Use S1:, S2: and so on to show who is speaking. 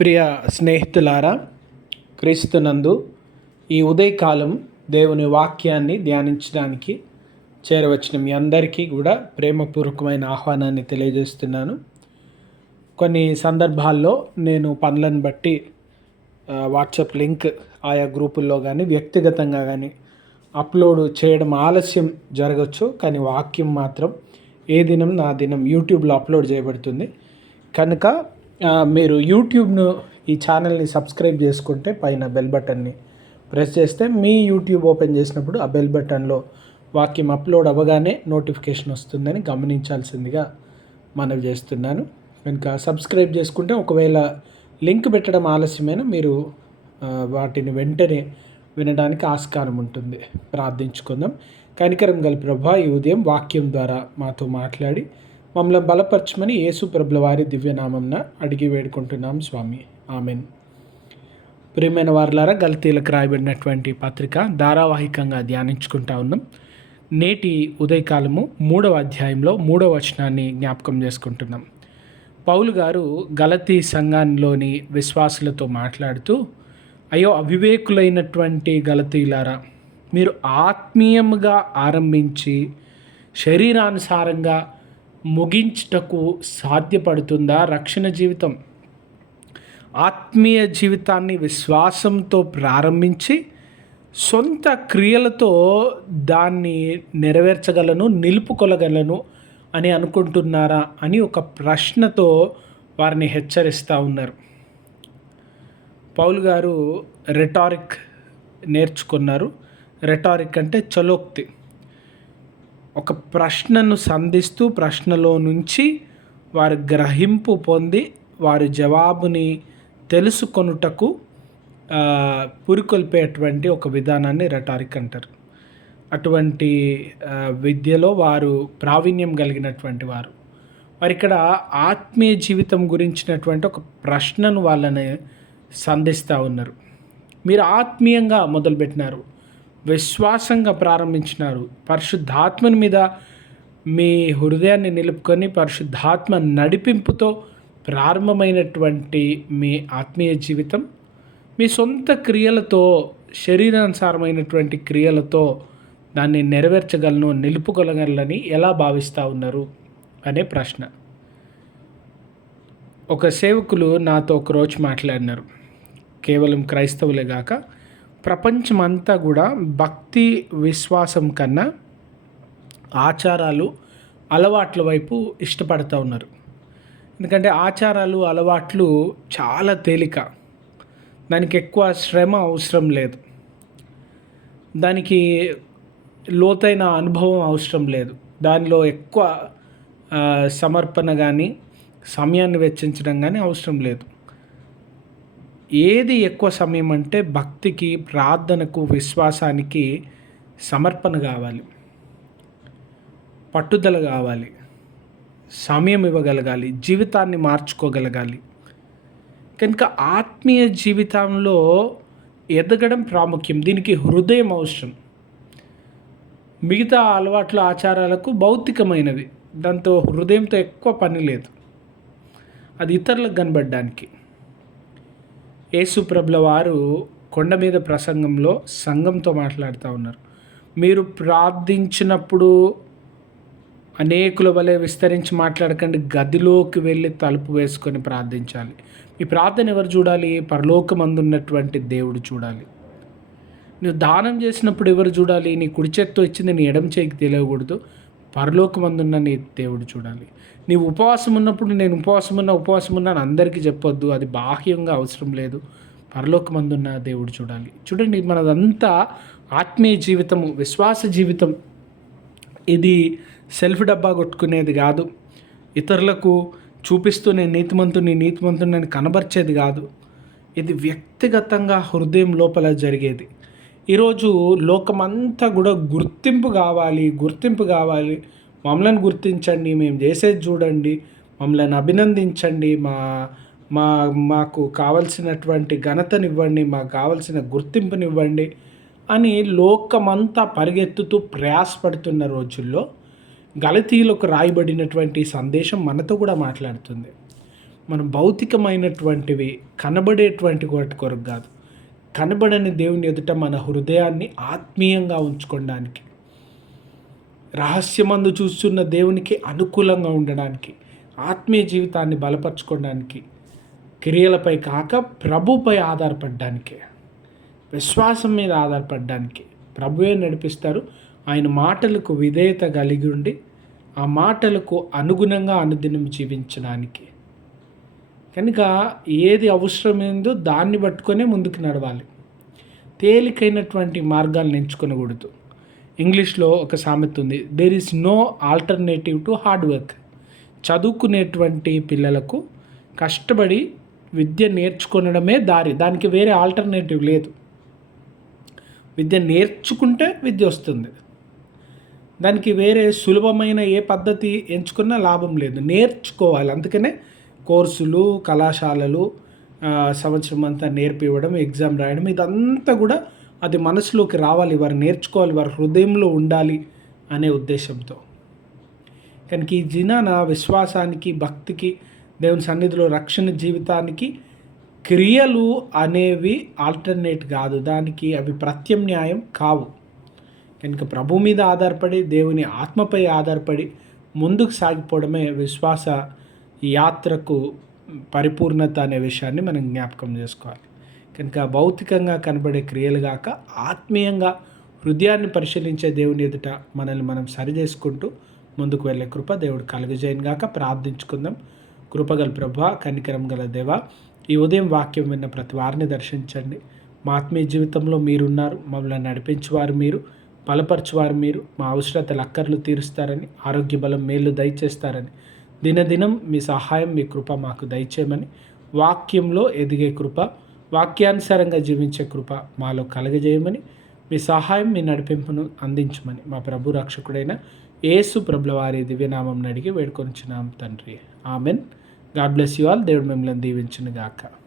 S1: ప్రియ స్నేహితులారా క్రీస్తునందు ఈ ఉదయకాలం దేవుని వాక్యాన్ని ధ్యానించడానికి చేరవచ్చిన మీ అందరికీ కూడా ప్రేమపూర్వకమైన ఆహ్వానాన్ని తెలియజేస్తున్నాను. కొన్ని సందర్భాల్లో నేను పనులను బట్టి వాట్సాప్ లింక్ ఆయా గ్రూపుల్లో కానీ వ్యక్తిగతంగా కానీ అప్లోడ్ చేయడం ఆలస్యం జరగచ్చు కానీ వాక్యం మాత్రం ఏ దినం నా దినం యూట్యూబ్లో అప్లోడ్ చేయబడుతుంది. కనుక మీరు యూట్యూబ్ను ఈ ఛానల్ని సబ్స్క్రైబ్ చేసుకుంటే పైన బెల్ బటన్ని ప్రెస్ చేస్తే మీ యూట్యూబ్ ఓపెన్ చేసినప్పుడు ఆ బెల్ బటన్లో వాక్యం అప్లోడ్ అవ్వగానే నోటిఫికేషన్ వస్తుందని గమనించాల్సిందిగా మనవి చేస్తున్నాను. కనుక సబ్స్క్రైబ్ చేసుకుంటే ఒకవేళ లింక్ పెట్టడం ఆలస్యమైన మీరు వాటిని వెంటనే వినడానికి ఆస్కారం ఉంటుంది. ప్రార్థించుకుందాం. కనికరం గల ప్రభా ఈ ఉదయం వాక్యం ద్వారా మాతో మాట్లాడి మమ్మల్ని బలపరచమని యేసు ప్రభుల వారి దివ్యనామంన అడిగి వేడుకుంటున్నాం స్వామి. ఆమెన్. ప్రియమైన వారులారా గల్తీలకు రాయబడినటువంటి పత్రిక ధారావాహికంగా ధ్యానించుకుంటా ఉన్నాం. నేటి ఉదయకాలము మూడవ అధ్యాయంలో మూడవ వచనాన్ని జ్ఞాపకం చేసుకుంటున్నాం. పౌలు గారు గలతీ సంఘంలోని విశ్వాసులతో మాట్లాడుతూ అయ్యో అవివేకులైనటువంటి గలతీలారా మీరు ఆత్మీయముగా ఆరంభించి శరీరానుసారంగా ముగించుటకు సాధ్యపడుతుందా రక్షణ జీవితం? ఆత్మీయ జీవితాన్ని విశ్వాసంతో ప్రారంభించి సొంత క్రియలతో దాన్ని నెరవేర్చగలను నిలుపుకొలగలను అని అనుకుంటున్నారా అని ఒక ప్రశ్నతో వారిని హెచ్చరిస్తూ ఉన్నారు. పౌల్ గారు రెటారిక్ నేర్చుకున్నారు. రెటారిక్ అంటే చలోక్తి. ఒక ప్రశ్నను సంధిస్తూ ప్రశ్నలో నుంచి వారు గ్రహింపు పొంది వారి జవాబుని తెలుసుకొనుటకు పురికొల్పేటువంటి ఒక విధానాన్ని రెటారిక్ అంటారు. అటువంటి విద్యలో వారు ప్రావీణ్యం కలిగినటువంటి వారు. మరి ఇక్కడ ఆత్మీయ జీవితం గురించినటువంటి ఒక ప్రశ్నను వాళ్ళని సంధిస్తూ ఉన్నారు. మీరు ఆత్మీయంగా మొదలుపెట్టినారు. విశ్వాసంగా ప్రారంభించినారు. పరిశుద్ధాత్మని మీద మీ హృదయాన్ని నిలుపుకొని పరిశుద్ధాత్మ నడిపింపుతో ప్రారంభమైనటువంటి మీ ఆత్మీయ జీవితం మీ సొంత క్రియలతో శరీరానుసారమైనటువంటి క్రియలతో దాన్ని నెరవేర్చగలను నిలుపుకొనగలని ఎలా భావిస్తూ ఉన్నారు అనే ప్రశ్న. ఒక సేవకులు నాతో ఒకరోజు మాట్లాడినారు. కేవలం క్రైస్తవులే కాక ప్రపంచమంతా కూడా భక్తి విశ్వాసం కన్నా ఆచారాలు అలవాట్ల వైపు ఇష్టపడుతూ ఉన్నారు. ఎందుకంటే ఆచారాలు అలవాట్లు చాలా తేలిక. దానికి ఎక్కువ శ్రమ అవసరం లేదు. దానికి లోతైన అనుభవం అవసరం లేదు. దానిలో ఎక్కువ సమర్పణ కానీ సమయాన్ని వెచ్చించడం కానీ అవసరం లేదు. ఏది ఎక్కువ సమయం అంటే భక్తికి ప్రార్థనకు విశ్వాసానికి సమర్పణ కావాలి. పట్టుదల కావాలి. సమయం ఇవ్వగలగాలి. జీవితాన్ని మార్చుకోగలగాలి. కనుక ఆత్మీయ జీవితంలో ఎదగడం ప్రాముఖ్యం. దీనికి హృదయం అవసరం. మిగతా అలవాట్లు ఆచారాలకు భౌతికమైనవి. దాంతో హృదయంతో ఎక్కువ పని లేదు. అది ఇతరులకు కనబడడానికి. యేసుప్రభుల వారు కొండ మీద ప్రసంగంలో సంఘంతో మాట్లాడుతూ ఉన్నారు. మీరు ప్రార్థించినప్పుడు అనేకుల వలె విస్తరించి మాట్లాడకండి గదిలోకి వెళ్ళి తలుపు వేసుకొని ప్రార్థించాలి. మీ ప్రార్థన ఎవరు చూడాలి? పరలోకమందున్నటువంటి దేవుడు చూడాలి. నువ్వు దానం చేసినప్పుడు ఎవరు చూడాలి? నీ కుడి చేత్తో ఇచ్చింది నీ ఎడమ చేయికి తెలియకూడదు. పరలోకమందున్న నీ దేవుడు చూడాలి. నీవు ఉపవాసం ఉన్నప్పుడు నేను ఉపవాసం ఉన్న ఉపవాసం ఉన్నా అని అందరికీ చెప్పొద్దు. అది బాహ్యంగా అవసరం లేదు. పరలోకమందున్న దేవుడు చూడాలి. చూడండి మనదంతా ఆత్మీయ జీవితము విశ్వాస జీవితం. ఇది సెల్ఫ్ డబ్బా కొట్టుకునేది కాదు. ఇతరులకు చూపిస్తూ నేను నీతిమంతుని నీతిమంతుని నేను కనబర్చేది కాదు. ఇది వ్యక్తిగతంగా హృదయం లోపల జరిగేది. ఈరోజు లోకమంతా కూడా గుర్తింపు కావాలి గుర్తింపు కావాలి. మమ్మల్ని గుర్తించండి మేము చేసేది చూడండి మమ్మల్ని అభినందించండి మా మా మాకు కావలసినటువంటి ఘనతనివ్వండి మాకు కావలసిన గుర్తింపునివ్వండి అని లోకమంతా పరిగెత్తుతూ ప్రయాసపడుతున్న రోజుల్లో గలతీలకు రాయబడినటువంటి సందేశం మనతో కూడా మాట్లాడుతుంది. మనం భౌతికమైనటువంటివి కనబడేటువంటి వాటి కొరకు కాదు. కనబడని దేవుని ఎదుట మన హృదయాన్ని ఆత్మీయంగా ఉంచుకోవడానికి రహస్యమందు చూస్తున్న దేవునికి అనుకూలంగా ఉండడానికి ఆత్మీయ జీవితాన్ని బలపరచుకోవడానికి క్రియలపై కాక ప్రభుపై ఆధారపడడానికి విశ్వాసం మీద ఆధారపడడానికి ప్రభువే నడిపిస్తారు. ఆయన మాటలకు విధేయత కలిగి ఉండి ఆ మాటలకు అనుగుణంగా అనుదినం జీవించడానికి కనుక ఏది అవసరమైందో దాన్ని పట్టుకొనే ముందుకు నడవాలి. తేలికైనటువంటి మార్గాలను ఎంచుకొనకూడదు. ఇంగ్లీష్లో ఒక సామెత ఉంది there is no alternative to hard work చదువుకునేటువంటి పిల్లలకు కష్టపడి విద్య నేర్చుకునడమే దారి దానికి వేరే ఆల్టర్నేటివ్ లేదు. విద్య నేర్చుకుంటే విద్య వస్తుంది. దానికి వేరే సులభమైన ఏ పద్ధతి ఎంచుకున్నా లాభం లేదు. నేర్చుకోవాలి అందుకనే కోర్సులు కళాశాలలు సంవత్సరం అంతా నేర్పివ్వడం ఎగ్జామ్ రాయడం ఇదంతా కూడా అది మనసులోకి రావాలి వారు నేర్చుకోవాలి వారి హృదయంలో ఉండాలి అనే ఉద్దేశంతో. కనుక ఈ జినాన విశ్వాసానికి భక్తికి దేవుని సన్నిధిలో రక్షణ జీవితానికి క్రియలు అనేవి ఆల్టర్నేట్ కాదు దానికి అవి ప్రత్యామ్నాయం కావు. కనుక ప్రభు మీద ఆధారపడి దేవుని ఆత్మపై ఆధారపడి ముందుకు సాగిపోవడమే విశ్వాస యాత్రకు పరిపూర్ణత అనే విషయాన్ని మనం జ్ఞాపకం చేసుకోవాలి. కనుక భౌతికంగా కనబడే క్రియలు కాక ఆత్మీయంగా హృదయాన్ని పరిశీలించే దేవుని ఎదుట మనల్ని మనం సరి చేసుకుంటూ ముందుకు వెళ్ళే కృప దేవుడు కలుగజేయను గాక. ప్రార్థించుకుందాం. కృపగల ప్రభ కనికరం గల దేవ ఈ ఉదయం వాక్యం విన్న ప్రతి వారిని దర్శించండి. మా ఆత్మీయ జీవితంలో మీరున్నారు. మమ్మల్ని నడిపించేవారు మీరు బలపరచువారు మీరు. మా అవసరతలు అక్కర్లు తీరుస్తారని ఆరోగ్య బలం మేలు దయచేస్తారని. దినదినం మీ సహాయం మీ కృప మాకు దయచేయమని వాక్యంలో ఎదిగే కృప వాక్యానుసారంగా జీవించే కృప మాలో కలగజేయమని మీ సహాయం మీ నడిపింపును అందించమని మా ప్రభు రక్షకుడైన ఏసు ప్రభుల వారి దివ్యనామం అడిగి వేడుకొనిచున్నాం తండ్రి. Amen. God bless you all. దేవుడు మిమ్మల్ని దీవించిన గాక